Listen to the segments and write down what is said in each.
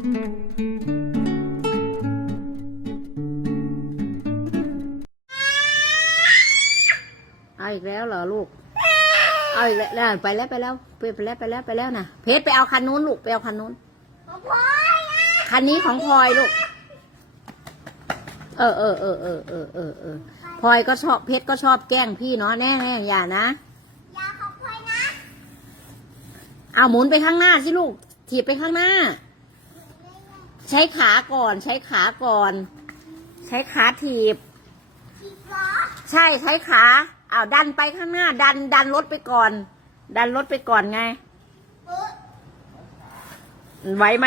เอาอีกแล้วเหรอลูก เอาอีกแล้วไปแล้วไปแล้วไปไปแล้วไปแล้วไปแล้วนะเพชรไปเอาคันนู้นลูกไปเอาคันนู้นคันนี้ของพลอยลูก เออเออเออเออเออเออเออพลอยก็ชอบเพชรก็ชอบแกล้งพี่เนาะแน่แน่อย่านะยาของพลอยนะ เอาหมุนไปข้างหน้าสิลูกถีบไปข้างหน้า ใช้ขาก่อนใช้ขาก่อน ใช้ขาถีบทีล้อใช่ใช้ขาอ้าวดันไปข้างหน้า ดันดันรถไปก่อน ดันรถไปก่อนไงปึ๊บไหวไหม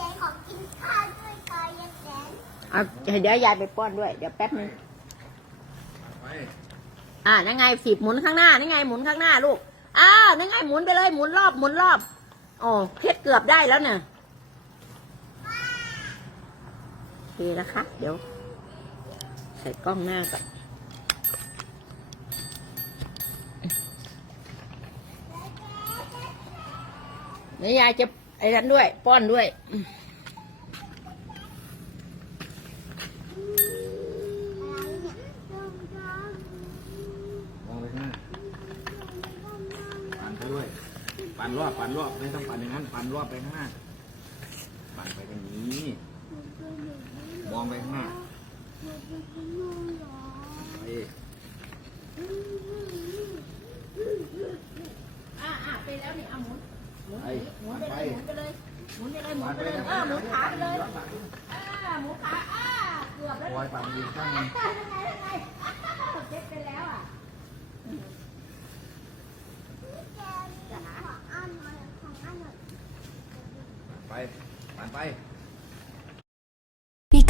ยายของกินข้าวด้วยกายยายแสนเอาเดี๋ยวยายไปป้อนด้วย เดี๋ยวแป๊บนึงไป อ่านั่นไงสิบหมุนข้างหน้านี่ไงหมุนข้างหน้าลูกอ้าวนั่นไงหมุนไปเลยหมุนรอบหมุนรอบโอ้เพชรเกือบได้แล้วเนี่ยโอเคนะคะ เดี๋ยว ใส่กล้องหน้าก่อนนี่ยายจะไอ้นั้นด้วย ป้อนด้วย มองไปข้างหน้าปั่นไปด้วย ปั่ นรอบปั่นรอบไม่ต้องปั่นอย่างนั้นปั่นรอบไปข้างหน้าปั่นไปอย่างนี้ มองไปข้างหน้าไปอ่าอ่าไปแล้วนี่เอาหมุนหมุนไปหมุนปั่นไปไปเลยหมุนไปเลยหมุนไปเลยหมุปั่นนไปไปเลยข้างหเอน้าอหมุนขาไปเลยย้อนหลังอ่าหมุนขาอ่าเกือบแล้วปล่อยปั่นอีกข้างหนึง ได้ยังไงยังไงอ้าวเจ็บไปแล้วอะ ของอ้ำหน่อยของอ้ำหน่อย ปั่นไป ปั่นไป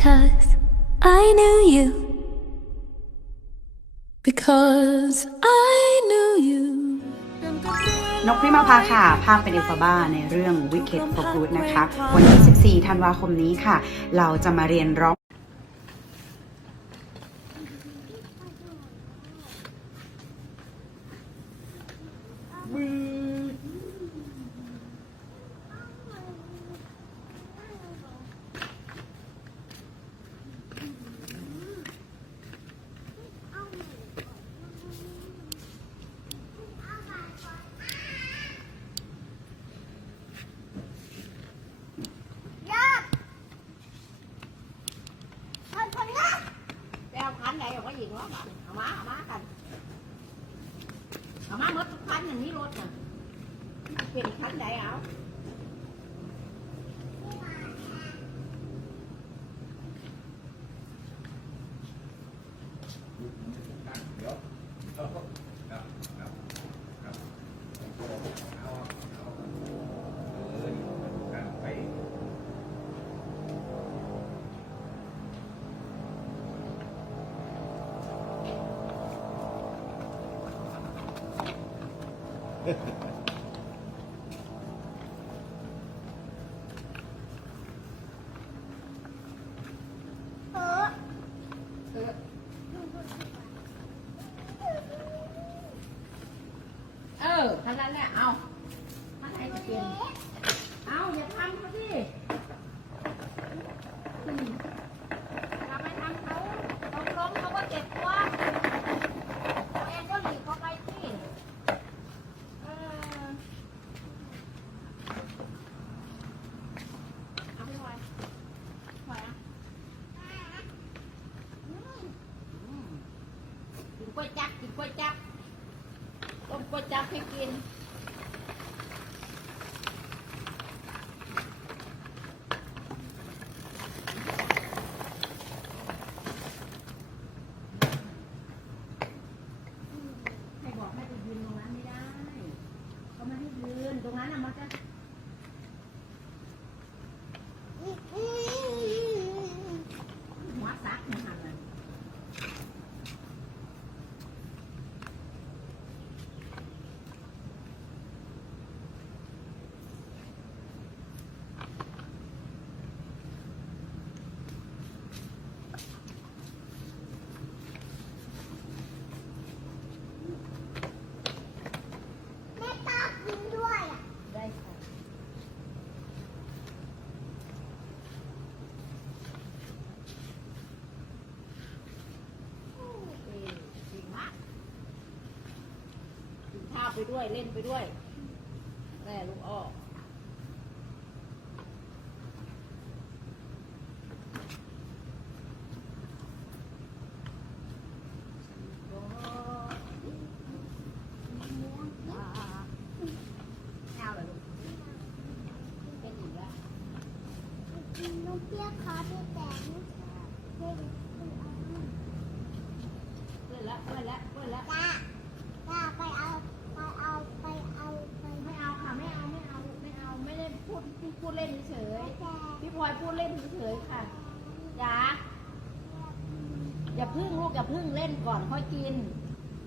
Because I knew you. Because I knew you. นกพิมาพาค่ะ ภาคเป็นเอลฟาบ้าในเรื่อง Wicked for Good นะคะ วันที่ 14 ธันวาคมนี้ค่ะ เราจะมาเรียนร้องยากคนคนนะ ไปเอาคันไหนเอาก็ยิงล้อมาเอามาเอามากันเอามาหมดทุกคันอย่างนี้รถน่ะ เป็นคัน อืมอย่าไปทำเขาเขาล้มเขาก็เจ็บตัวตัวเองก็หลีกเขาไปสิเออเอาไปไว้ไว้อะอืมอืมกินกล้วยจับกินกล้วยจั๊บต้มก๋วยจั๊บให้กิน ด้วยเล่นไปด้วยแม่ลูกอ้อข้วเหรอลูกเป็นอีกแล้วน้องเปี้ยขอไปแต่งเล่นเปิดแล้วเปิดแล้วเปิดแล้ว จ้าจ้าไปเอาไปเอาไปเอาไป ไม่เอาค่ะไม่เอาไม่เอาไม่เอาไม่ได้ พูดพูดเล่นเฉยแต่ๆพี่พลอยพูดเล่นเฉยๆค่ะอย่าอย่าพึ่งลูกอย่าพึ่งเล่นก่อนค่อยกิน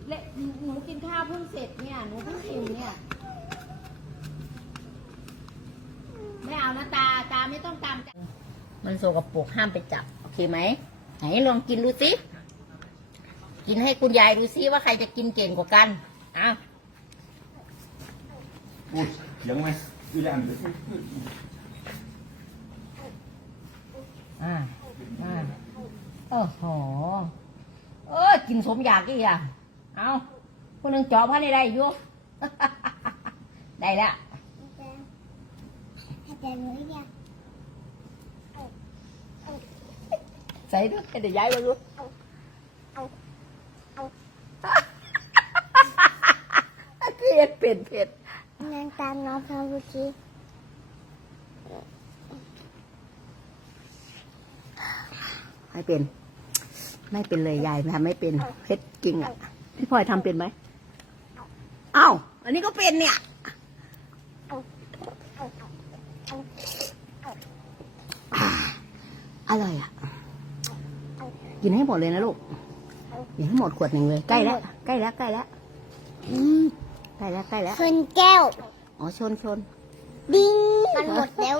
เละหนูกินข้าวเพิ่งเสร็จเนี่ยหนูเพิ่งชิมเนี่ยไม่เอานะตาตาไม่ต้องตามใจมันโสกปรกห้ามไปจับโอเคไหมไหนลองกินดูสิกินให้คุณยายดูซิว่าใครจะกินเก่งกว่ากันอ้าวอุ้ยเสียังไหม อีแลนด์อ่าอ่าโอ้โหเออกินสมอยากอีกอะเอาคนหนึ่งจอบพันได้ได้อยู่ ได้แล้วใส่ด้วยให้เดี๋ยวย้ายไปดูเอาเอาเผ็ดเผ็ดเผ็ด นางตามน้องพาวุชีไม่เป็น ไม่เป็นเลยยายทำไม่เป็นเผ็ดจริงอะ พี่พลอยทำเป็นไหมเอ้าอันนี้ก็เป็นเนี่ยอร่อยอะ กินให้หมดเลยนะลูกกินให้หมดขวดหนึ่งเลย ใกล้แล้ว ใกล้แล้ว ใกล้แล้ว ล้แล้วใกล้แล้วชนแก้ว อ๋อชนชนดิ้งมันหมดแล้ว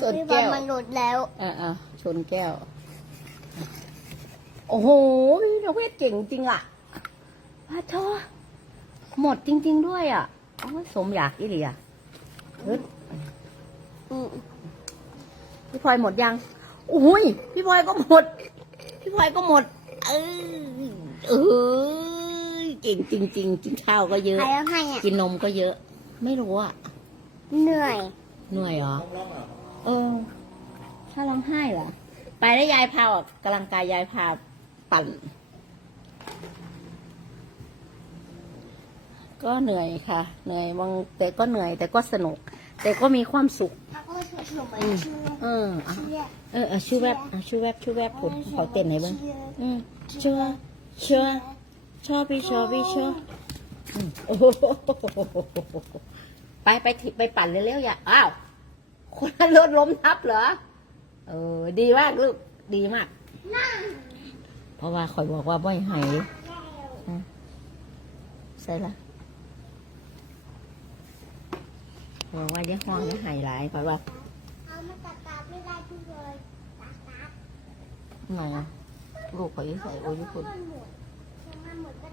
ชนแก้วมันหมดแล้วเออเออชนแก้ว โอ้โหพี่นกเพชรเก่งจริงอะพาโทหมดจริง ๆ ด้วยอะโอ้ยสมอยากอีหลีอะฮึดอืมพี่พลอยหมดยังโอ้ยพี่พลอยก็หมด พี่พลอยก็หมด เออเออ เก่งจริง ๆ กินข้าวก็เยอะ ใครร้องไห้อะกินนมก็เยอะ ไม่รู้อะเหนื่อยเหนื่อยเหรอเออ ถ้าร้องไห้เหรอไปแล้วยายพาออกกำลังกายยายพาปั่น ก็เหนื่อยค่ะ เหนื่อยบางแต่ก็เหนื่อย แต่ก็สนุก แต่ก็มีความสุขพักไม่ถูกหนูไปอืมเชื่อเออเอาเชื่อเออเอาชูแวบเอาชูแวบชูแวบผมขอเต้นไหนอยบ้างอืมเชื่อเชื่อ ชอบพี่ชอบพี่ชอบอืมโอ้โหไปไปถิไปปั่นเร็วๆอย่าอ้าว คนละรถล้มทับเหรอ เออ ดีมากลูก ดีมาก เพราะว่าคอยบอกว่าบ่อยหายนะใส่ละบอกว่าจะห้องจะหายหลายคอยว่าเอามาตัดตาไม่ได้ทุกเลยตัดตาไงอะลูกคอยใส่โอ้ยญี่ปุ่น เหมือนไป